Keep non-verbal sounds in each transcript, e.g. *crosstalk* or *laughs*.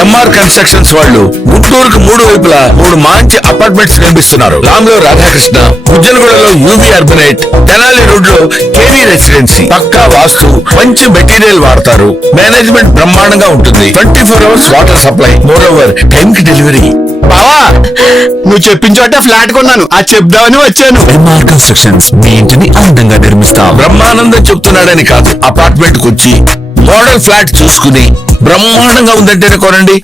MR constructions వాళ్ళు గుంటూరుకు మూడు వైపులా మూడు మంచి అపార్ట్మెంట్స్ నిర్మిస్తున్నారు. రామ్లో రాధాకృష్ణ ఉజ్జలగూడలో యూవి అర్బనైట్ తెనాలి రోడ్లో కేవీ రెసిడెన్సీ పక్కా వాస్తు మంచి మెటీరియల్ వాడతారు. మేనేజ్మెంట్ బ్రహ్మాండంగా ఉంటుంది. Twenty four hours water supply more over time కి డెలివరీ. బావా నువ్వు చెప్పిన చోట ఫ్లాట్ కొన్నాను. అది చెప్దామని వచ్చాను. ఎంఆర్ కన్స్ట్రక్షన్స్ మీ ఇంటిని అందంగా నిర్మిస్తాం. బ్రహ్మానందం చెప్తున్నాడని కాదు అపార్ట్మెంట్కు వచ్చి మోడల్ ఫ్లాట్ చూసుకుని బ్రహ్మాండంగా ఉందంటేనే కొనండి.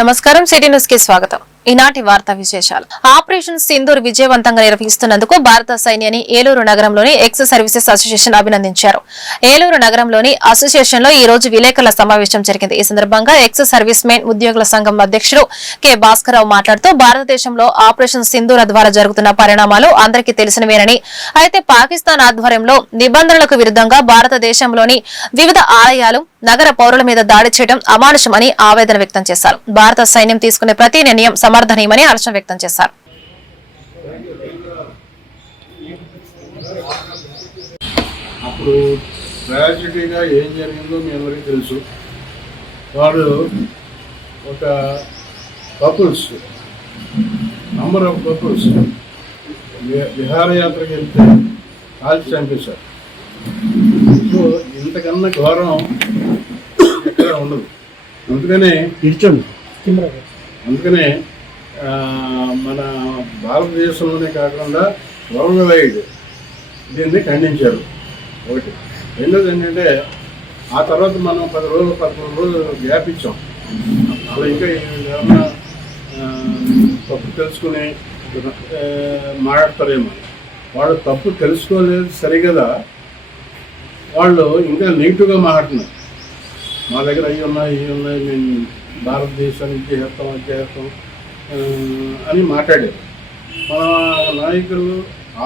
నమస్కారం సిటీ న్యూస్కి స్వాగతం. ఈనాటి వార్తా విశేషాలు. ఆపరేషన్ సింధూర్ విజయవంతంగా నిర్వహిస్తున్నందుకు భారత సైన్యాన్ని ఏలూరు నగరంలోని ఎక్స్ సర్వీసెస్ అసోసియేషన్ అభినందించారు. ఏలూరు నగరంలోని అసోసియేషన్లో ఈ రోజు విలేకరుల సమావేశం జరిగింది. ఈ సందర్భంగా ఎక్స్ సర్వీస్ మెన్ ఉద్యోగుల సంఘం అధ్యక్షుడు కె. భాస్కరరావు మాట్లాడుతూ భారతదేశంలో ఆపరేషన్ సింధూర ద్వారా జరుగుతున్న పరిణామాలు అందరికీ తెలిసినవేనని అయితే పాకిస్తాన్ ఆధ్వర్యంలో నిబంధనలకు విరుద్ధంగా భారతదేశంలోని వివిధ ఆలయాలు నగర పౌరుల మీద దాడి చేయడం అమానుషమని ఆవేదన వ్యక్తం చేశారు. భారత సైన్యం తీసుకునే ప్రతి నిర్ణయం సమర్థనీయమని హర్షం వ్యక్తం చేశారు. అప్పుడు ట్రాజిడీగా ఏం జరిగిందో మీ అందరికీ తెలుసు. ఒక కపుల్స్ నంబర్ ఆఫ్ కపుల్స్ విహారయాత్రకి వెళ్తే కాల్చి చంపేశారు. సో ఇంతకన్నా ఘోరం ఎక్కడ ఉండదు. అందుకనే అందుకనే ఆ, మన భారతదేశంలోనే కాకుండా వరల్డ్ వైడ్ దీన్ని ఖండించారు. ఒకటి. రెండోది ఏంటంటే ఆ తర్వాత మనం పది రోజులు పదకొండు రోజులు గ్యాప్ ఇచ్చాం అలా ఇంకా ఏమైనా తప్పు తెలుసుకుని మాట్లాడతారేమో. వాళ్ళు తప్పు తెలుసుకోలేదు సరిగదా. వాళ్ళు ఇంకా నెగిటివ్గా మాట్లాడుతున్నారు. మా దగ్గర అవి ఉన్నాయి ఇవి ఉన్నాయి మేము భారతదేశానికి చేస్తాం అది చేస్తాం. అని మాట్లాడారు. మన నాయకులు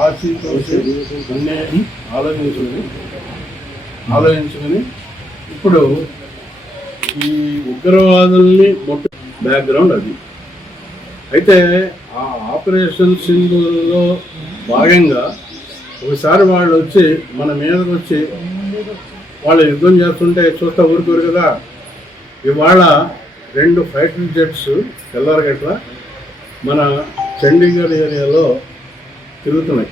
ఆశీతోసి అన్నీ ఆలోచించుకుని ఆలోచించుకుని ఇప్పుడు ఈ ఉగ్రవాదుల్ని మొట్ట బ్యాక్గ్రౌండ్ అది. అయితే ఆ ఆపరేషన్ సింధుల్లో భాగంగా ఒకసారి వాళ్ళు వచ్చి మన మీదకి వచ్చి వాళ్ళు యుద్ధం చేస్తుంటే చూస్తా ఊరుకోరు కదా. ఇవాళ రెండు ఫైటర్ జెట్స్ తెల్లారగట్ల మన చండీగఢ్ ఏరియాలో తిరుగుతున్నాయి.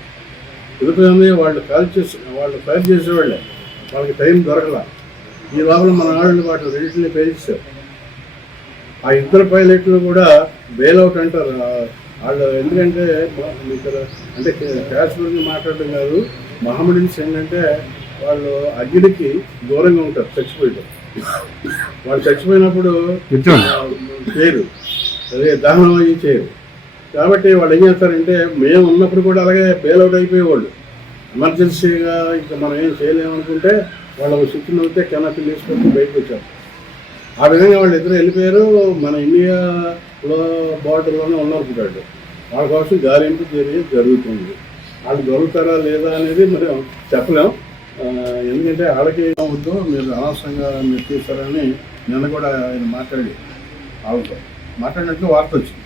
తిరుగుతుంది వాళ్ళు కాల్ చేసి వాళ్ళు ఫైర్ చేసేవాళ్ళే. వాళ్ళకి టైం దొరకల. ఈ లోపల మన వాళ్ళు వాటిని రెండింటిని పేల్చారు ఆ ఇద్దరు పైలట్లు కూడా బెయిల్అవుట్ అంటారు. వాళ్ళు ఎందుకంటే ఇక్కడ అంటే క్యాష్ గురించి మాట్లాడడం కాదు. మహమ్మడిన్స్ ఏంటంటే వాళ్ళు అగ్నికి దూరంగా ఉంటారు చచ్చిపోయారు వాళ్ళు చచ్చిపోయినప్పుడు చేయరు అదే దహనం అయ్యి చేయరు కాబట్టి వాళ్ళు ఏం చేస్తారంటే మేము ఉన్నప్పుడు కూడా అలాగే బెయిల్అవుట్ అయిపోయేవాళ్ళు. ఎమర్జెన్సీగా ఇంకా మనం ఏం చేయలేమనుకుంటే వాళ్ళ స్విచ్ నవ్వుతే కెనాపీ తీసుకొని బయటకు వచ్చారు ఆ విధంగా వాళ్ళు ఇద్దరు వెళ్ళిపోయారు. మన ఇండియాలో బార్డర్లోనే ఉన్నారనుకుంటాడు వాళ్ళ కోసం గాలింపు చర్య జరుగుతుంది. వాళ్ళు దొరుకుతారా లేదా అనేది మనం చెప్పలేం. ఆ, ఎందుకంటే వాళ్ళకి వద్దు మీరు అనవసరంగా మీరు తీస్తారని నిన్న కూడా ఆయన మాట్లాడి వాళ్ళతో మాట్లాడినట్లు వార్త వచ్చింది.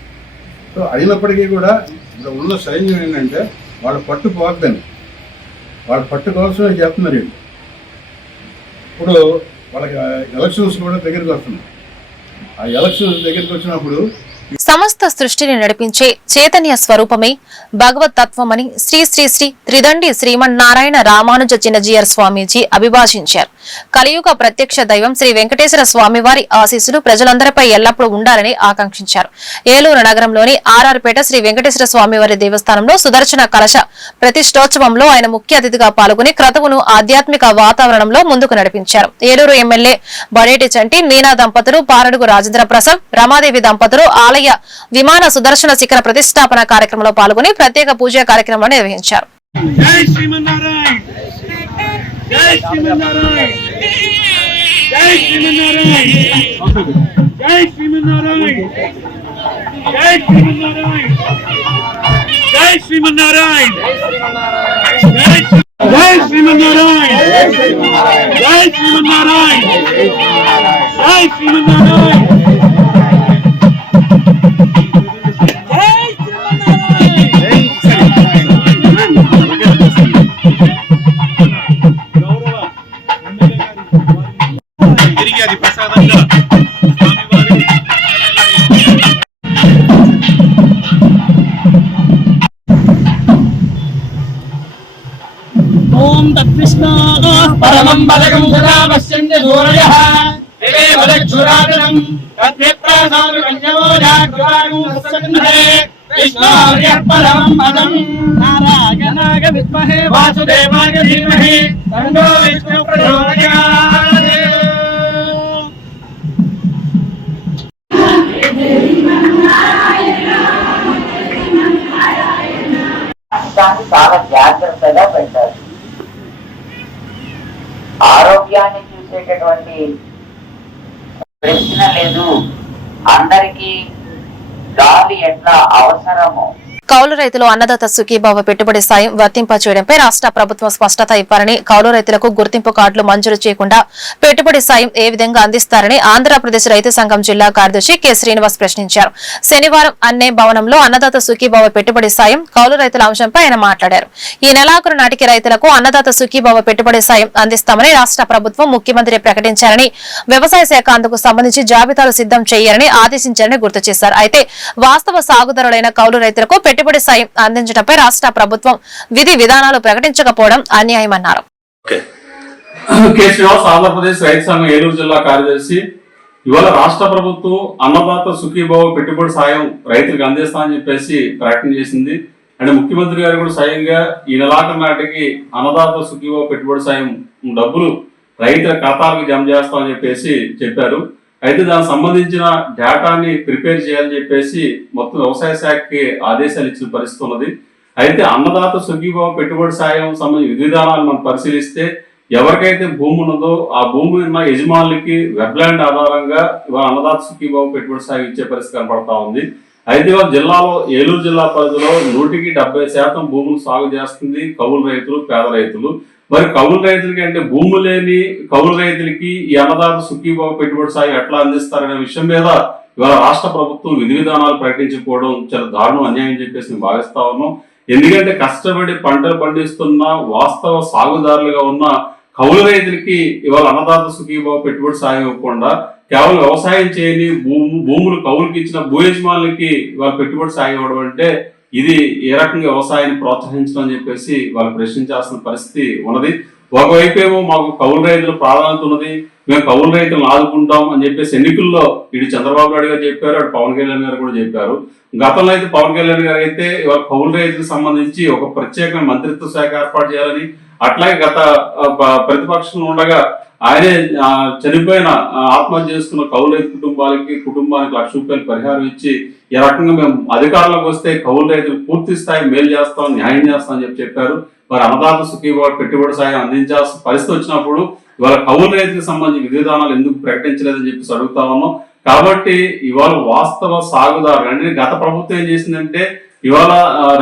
సో అయినప్పటికీ కూడా ఇక్కడ ఉన్న సైన్యం ఏంటంటే వాళ్ళు పట్టు పోద్దని వాళ్ళ పట్టు కోసం చేస్తున్నారు ఇప్పుడు వాళ్ళకి ఎలక్షన్స్ కూడా దగ్గరికి వస్తున్నాయి. ఆ ఎలక్షన్స్ దగ్గరికి వచ్చినప్పుడు సమస్త సృష్టిని నడిపించే చైతన్య స్వరూపమే భగవత్ తత్వమని శ్రీ శ్రీ శ్రీ త్రిదండి శ్రీమన్నారాయణ రామానుజ చిన్నజీయర్ స్వామీజీ అభిభాషించారు. కలియుగ ప్రత్యక్ష దైవం శ్రీ వెంకటేశ్వర స్వామివారి ఆశీస్సులు ప్రజలందరిపై ఎల్లప్పుడూ ఉండాలని ఆకాంక్షించారు. ఏలూరు నగరంలోని ఆర్ఆర్పేట శ్రీ వెంకటేశ్వర స్వామివారి దేవస్థానంలో సుదర్శన కలశ ప్రతిష్టోత్సవంలో ఆయన ముఖ్య అతిథిగా పాల్గొని క్రతువును ఆధ్యాత్మిక వాతావరణంలో ముందుకు నడిపించారు. ఏలూరు ఎమ్మెల్యే బడేటి చంటి మీనా దంపతులు పారడుగు రాజేంద్ర ప్రసాద్ రమాదేవి దంపతులు ఆలయ విమాన సుదర్శన శిఖర ప్రతిష్టాపన కార్యక్రమంలో పాల్గొని ప్రత్యేక పూజా కార్యక్రమాన్ని నిర్వహించారు. జై శ్రీమన్నారాయణ! జై శ్రీమన్నారాయణ! జై శ్రీమన్నారాయణ! జై శ్రీమన్నారాయణ! పరమం సదా పశ్యండి సూరయః దివే బలక్షురాటనం తద్విప్రాసామి పదం విద్మహే వాసుదేవాయ ధీమహి తన్నో విష్ణు ప్రచోదయాత్ ఆరోగ్యాన్ని ప్రశ్న లేదు. అందరికీ గాలి ఎట్లా అవసరమో కౌలు రైతులు అన్నదాత సుఖీభావ పెట్టుబడి సాయం వర్తింప చేయడంపై రాష్ట్ర ప్రభుత్వం స్పష్టత ఇవ్వాలని కౌలు రైతులకు గుర్తింపు కార్డులు మంజూరు చేయకుండా పెట్టుబడి సాయం ఏ విధంగా అందిస్తారని ఆంధ్రప్రదేశ్ రైతు సంఘం జిల్లా కార్యదర్శి కె శ్రీనివాస్ ప్రశ్నించారు. శనివారం అన్నే భవనంలో అన్నదాత సుఖీభావ పెట్టుబడి సాయం కౌలు రైతుల అంశంపై ఆయన మాట్లాడారు. ఈ నెలాఖరు నాటికి రైతులకు అన్నదాత సుఖీభావ పెట్టుబడి సాయం అందిస్తామని రాష్ట్ర ప్రభుత్వం ముఖ్యమంత్రి ప్రకటించారని వ్యవసాయ శాఖ అందుకు సంబంధించి జాబితాలు సిద్ధం చేయాలని ఆదేశించారని గుర్తు చేశారు. అయితే వాస్తవ సాగుదారులైన కౌలు రైతులకు పెట్టుబడి సాయం అందించడంపై రాష్ట్ర ప్రభుత్వం విధి విధానాలు ప్రకటించకపోవడం అన్యాయమన్నారు. కె ఆంధ్రప్రదేశ్ రైతు సంఘం ఏలూరు జిల్లా కార్యదర్శి ఇవాళ రాష్ట్ర ప్రభుత్వం అన్నదాత సుఖీభావ పెట్టుబడి సాయం రైతులకు అందిస్తామని చెప్పేసి ప్రకటన చేసింది. అంటే ముఖ్యమంత్రి గారు కూడా స్వయంగా ఈ నెలాఖరు నాటికి అన్నదాత సుఖీభావ పెట్టుబడి సాయం డబ్బులు రైతుల ఖాతాలకు జమ చేస్తామని చెప్పేసి చెప్పారు. అయితే దానికి సంబంధించిన డేటాని ప్రిపేర్ చేయాలని చెప్పేసి మొత్తం వ్యవసాయ శాఖకి ఆదేశాలు ఇచ్చిన పరిస్థితి ఉన్నది. అయితే అన్నదాత సుఖీభావ పెట్టుబడి సాయం సంబంధించిన విధి విధానాలు మనం పరిశీలిస్తే ఎవరికైతే భూమి ఉన్నదో ఆ భూమి ఉన్న యజమానులకి వెబ్లాండ్ ఆధారంగా ఇవాళ అన్నదాత సుఖీభావ పెట్టుబడి సాయం ఇచ్చే పరిస్థితి కనపడతా ఉంది. అయితే ఇవాళ జిల్లాలో ఏలూరు జిల్లా పరిధిలో నూటికి డెబ్బై శాతం భూములు సాగు చేస్తుంది కౌలు రైతులు పేద రైతులు. మరి కౌలు రైతులకి అంటే భూములు లేని కౌలు రైతులకి ఈ అన్నదాత సుఖీభావ పెట్టుబడి సాయం ఎట్లా అందిస్తారనే విషయం మీద ఇవాళ రాష్ట్ర ప్రభుత్వం విధి విధానాలు ప్రకటించకపోవడం చాలా దారుణం అన్యాయం చెప్పేసి నేను భావిస్తా ఉన్నాం ఎందుకంటే కష్టపడి పంటలు పండిస్తున్న వాస్తవ సాగుదారులుగా ఉన్న కౌలు రైతులకి ఇవాళ అన్నదాత సుఖీభావ పెట్టుబడి సాయం ఇవ్వకుండా కేవలం వ్యవసాయం చేయని భూము భూములు కౌలుకి ఇచ్చిన భూ యజమానులకి ఇవాళ పెట్టుబడి సాయం ఇవ్వడం అంటే ఇది ఏ రకంగా వ్యవసాయాన్ని ప్రోత్సహించడం అని చెప్పేసి వాళ్ళు ప్రశ్నించాల్సిన పరిస్థితి ఉన్నది. ఒకవైపు ఏమో మాకు కౌలు రైతుల ప్రాధాన్యత ఉన్నది మేము కౌలు రైతులను ఆదుకుంటాం అని చెప్పేసి ఎన్నికల్లో ఇటు చంద్రబాబు నాయుడు గారు చెప్పారు అటు పవన్ కళ్యాణ్ గారు కూడా చెప్పారు. గతంలో అయితే పవన్ కళ్యాణ్ గారు అయితే కౌలు రైతులకు సంబంధించి ఒక ప్రత్యేక మంత్రిత్వ శాఖ ఏర్పాటు చేయాలని అట్లాగే గత ప్రతిపక్షంలో ఉండగా ఆయనే చనిపోయిన ఆత్మహత్య చేసుకున్న కౌలు రైతు కుటుంబాలకి కుటుంబానికి లక్ష రూపాయలు పరిహారం ఇచ్చి ఈ రకంగా మేము అధికారంలోకి వస్తే కౌలు రైతులు పూర్తి స్థాయి మేలు చేస్తాం న్యాయం చేస్తాం అని చెప్పి చెప్పారు. మరి అన్నదాత సుఖీభావ పెట్టుబడి సాయం అందించాల్సిన పరిస్థితి వచ్చినప్పుడు ఇవాళ కౌలు రైతులకు సంబంధించిన విధి విధానాలు ఎందుకు ప్రకటించలేదని చెప్పేసి అడుగుతా ఉన్నాం. కాబట్టి ఇవాళ వాస్తవ సాగుదారు అంటే గత ప్రభుత్వం ఏం చేసిందంటే ఇవాళ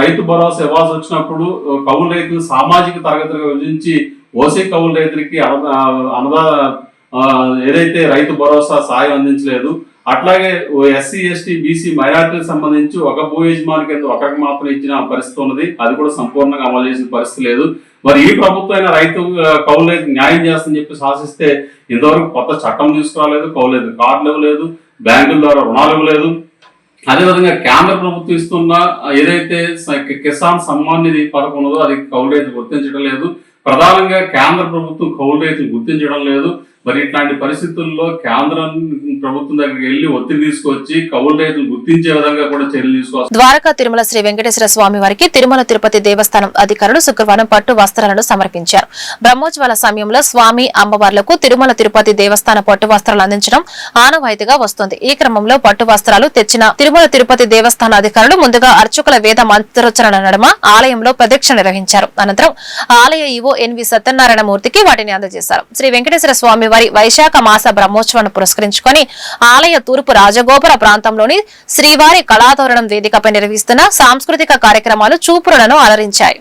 రైతు భరోసా ఇవ్వాల్సి వచ్చినప్పుడు కౌలు రైతులు సామాజిక తరగతులుగా విభజించి ఓసీ కౌలు రైతులకి అన- అనదా ఏదైతే రైతు భరోసా సాయం అందించలేదు అట్లాగే ఎస్సీ ఎస్టీ బీసీ మైనార్టీలకు సంబంధించి ఒక భూ యజమాని కింద ఒకరికి మాత్రం ఇచ్చిన పరిస్థితి ఉన్నది. అది కూడా సంపూర్ణంగా అమలు చేసిన పరిస్థితి లేదు. మరి ఈ ప్రభుత్వం అయినా రైతు కౌలు రైతు న్యాయం చేస్తుందని చెప్పి శాసిస్తే ఇంతవరకు కొత్త చట్టం తీసుకురాలేదు కౌలు రైతు కార్డులు ఇవ్వలేదు బ్యాంకుల ద్వారా రుణాలు ఇవ్వలేదు. అదేవిధంగా కేంద్ర ప్రభుత్వం ఇస్తున్న ఏదైతే కిసాన్ సమ్మాన్ నిధి పథకం ఉన్నదో అది కౌలు రైతు గుర్తించడం లేదు. ప్రధానంగా కేంద్ర ప్రభుత్వం కౌలు రైతులు గుర్తించడం లేదు. మరి ఇట్లాంటి పరిస్థితుల్లో కేంద్రం ప్రభుత్వం దగ్గరికి వెళ్ళి ఒత్తిడి తీసుకొచ్చి కౌలు రైతులు గుర్తించే విధంగా కూడా చర్యలు తీసుకోవాలి. ద్వారకా తిరుమల శ్రీ వెంకటేశ్వర స్వామి వారికి తిరుమల తిరుపతి దేవస్థానం అధికారులు శుక్రవారం పట్టు వస్త్రాలను సమర్పించారు. బ్రహ్మోత్సవాల సమయంలో స్వామి అమ్మవార్లకు తిరుమల తిరుపతి దేవస్థాన పట్టు వస్త్రాలు అందించడం ఆనవాయితీగా వస్తోంది. ఈ క్రమంలో పట్టు వస్త్రాలు తెచ్చిన తిరుమల తిరుపతి దేవస్థాన అధికారులు ముందుగా అర్చకుల వేద మంత్రోచ్చరణ నడుమ ఆలయంలో ప్రదక్షిణ నిర్వహించారు. అనంతరం ఆలయ ఈవో ఎన్వి సత్యనారాయణ మూర్తికి వాటిని అందజేశారు. శ్రీ వెంకటేశ్వర స్వామి వారి వైశాఖ మాస బ్రహ్మోత్సవాన్ని పురస్కరించుకొని ఆలయ తూర్పు రాజగోపుర ప్రాంతంలోని శ్రీవారి కళాతోరణం వేదికపై నిర్వహిస్తున్న సాంస్కృతిక కార్యక్రమాలు చూపురులను అలరించాయి.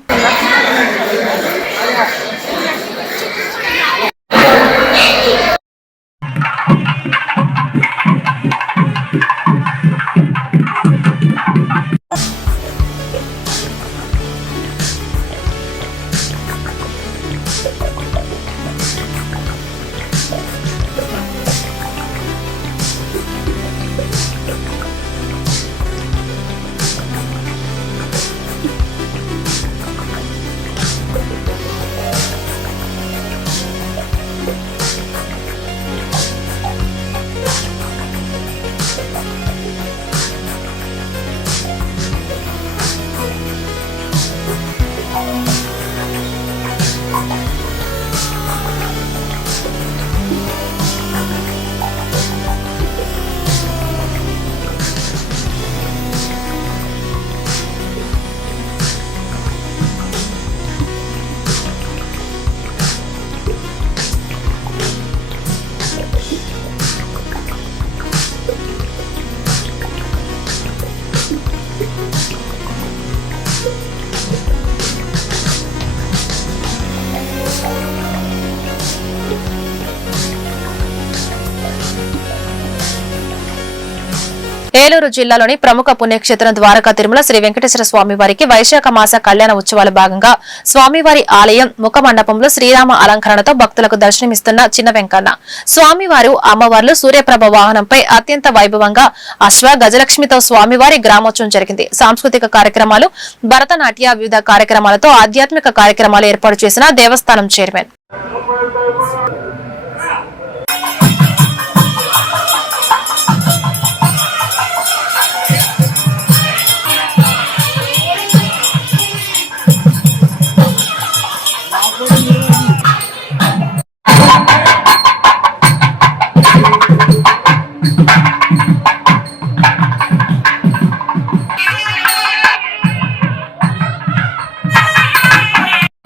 ఏలూరు జిల్లాలోని ప్రముఖ పుణ్యక్షేత్రం ద్వారకా తిరుమల శ్రీ వెంకటేశ్వర స్వామి వారికి వైశాఖ మాస కళ్యాణ ఉత్సవాల భాగంగా స్వామివారి ఆలయం ముఖ మండపంలో శ్రీరామ అలంకరణతో భక్తులకు దర్శనమిస్తున్న చిన్న వెంకన్న. స్వామివారు అమ్మవార్లు సూర్యప్రభ వాహనంపై అత్యంత వైభవంగా అశ్వ గజలక్ష్మితో స్వామివారి గ్రామోత్సవం జరిగింది. సాంస్కృతిక కార్యక్రమాలు భరతనాట్య వివిధ కార్యక్రమాలతో ఆధ్యాత్మిక కార్యక్రమాలు ఏర్పాటు చేసిన దేవస్థానం చైర్మన్.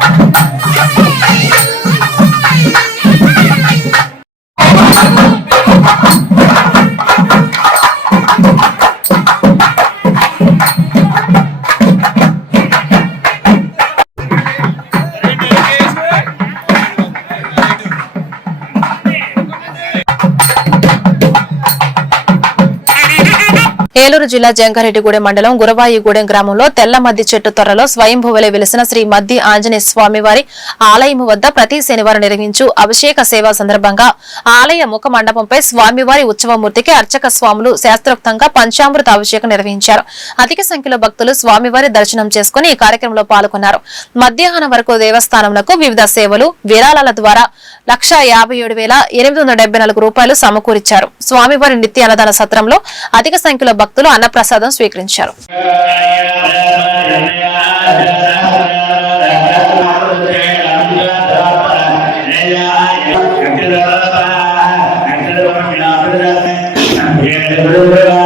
Thank *laughs* you. జిల్లా జంగారెడ్డిగూడెం మండలం గురవాయిగూడెం గ్రామంలో తెల్ల మద్ది చెట్టు త్వరలో స్వయంభువలే వెలిసిన శ్రీ మద్ది ఆంజనేయ స్వామి వారి ఆలయం వద్ద ప్రతి శనివారం నిర్వహించు అభిషేక సేవ సందర్భంగా ఆలయ ముఖ మండపంపై స్వామివారి ఉత్సవమూర్తికి అర్చక స్వాములు శాస్త్రోక్తంగా పంచామృత అభిషేకం నిర్వహించారు. అధిక సంఖ్యలో భక్తులు స్వామివారి దర్శనం చేసుకుని ఈ కార్యక్రమంలో పాల్గొన్నారు. మధ్యాహ్నం వరకు దేవస్థానంలో వివిధ సేవలు విరాళాల ద్వారా లక్ష యాభై ఏడు వేల ఎనిమిది వందల నాలుగు రూపాయలు సమకూర్చారు స్వామివారి నిత్య అన్నదాన సత్రంలో అధిక సంఖ్యలో భక్తులు అన్నప్రసాదం స్వీకరించారు Yeah.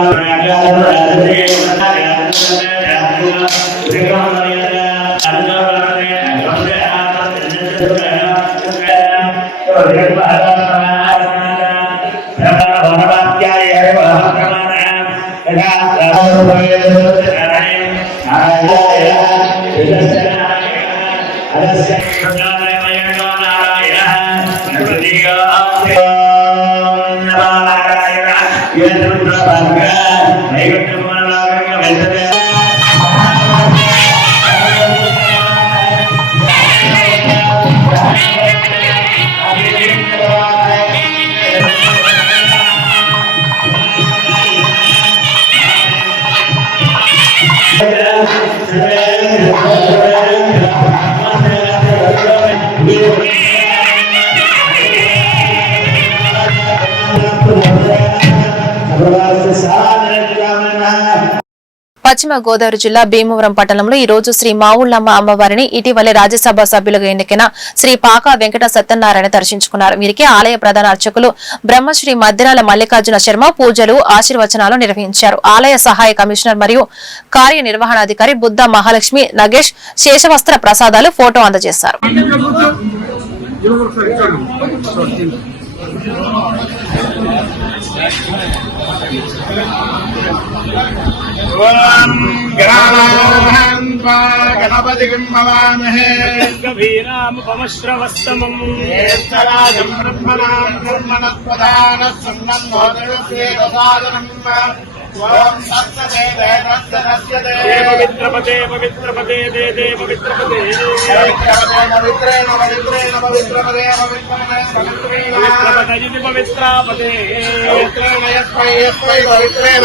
పశ్చిమ గోదావరి జిల్లా భీమవరం పట్టణంలో ఈ రోజు శ్రీ మావుళ్ళమ్మ అమ్మవారిని ఇటీవలే రాజ్యసభ సభ్యులుగా ఎన్నికైన శ్రీ పాకా వెంకట సత్యనారాయణ దర్శించుకున్నారు. వీరికి ఆలయ ప్రధాన అర్చకులు బ్రహ్మశ్రీ మద్దిరాల మల్లికార్జున శర్మ పూజలు ఆశీర్వచనాలు నిర్వహించారు. ఆలయ సహాయ కమిషనర్ మరియు కార్యనిర్వహణాధికారి బుద్ధ మహాలక్ష్మి నగేష్ శేషవస్త్ర ప్రసాదాలు ఫోటో అందజేశారు. one గణపతి భవామహే గభీరాముపమశ్రవస్తమం జ్యేష్ఠరాజం బ్రహ్మణాం బ్రహ్మణస్పదాన సున్నం సాధనం ఓం సత్సదే దేవస్య పవిత్రపదే పవిత్రపదే దే దే పవిత్రపదే పవిత్రేణ పవిత్రేణ పవిత్రపదే పవిత్రపదే పవిత్రాపదే పవిత్రేణ యస్మై యస్మై పవిత్రేణ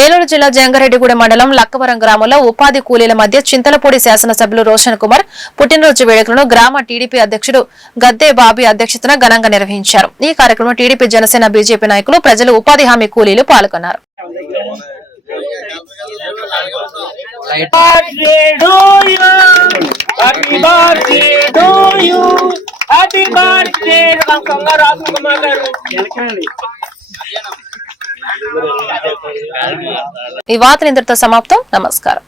ఏలూరు జిల్లా జంగారెడ్డిగూడెం మండలం లక్కవరం గ్రామంలో ఉపాధి కూలీల మధ్య చింతలపూడి శాసనసభ్యులు రోషన్ కుమార్ పుట్టినరోజు వేడుకలను గ్రామ టీడీపీ అధ్యక్షుడు గద్దే బాబీ అధ్యక్షతన ఘనంగా నిర్వహించారు ఈ కార్యక్రమంలో టీడీపీ జనసేన బీజేపీ నాయకులు ప్రజలు ఉపాధి హామీ కూలీలు పాల్గొన్నారు Happy birthday to you. Happy birthday Raju Kumar గారు ఈ వార్తలు ఇంతటితో సమాప్తం. నమస్కారం.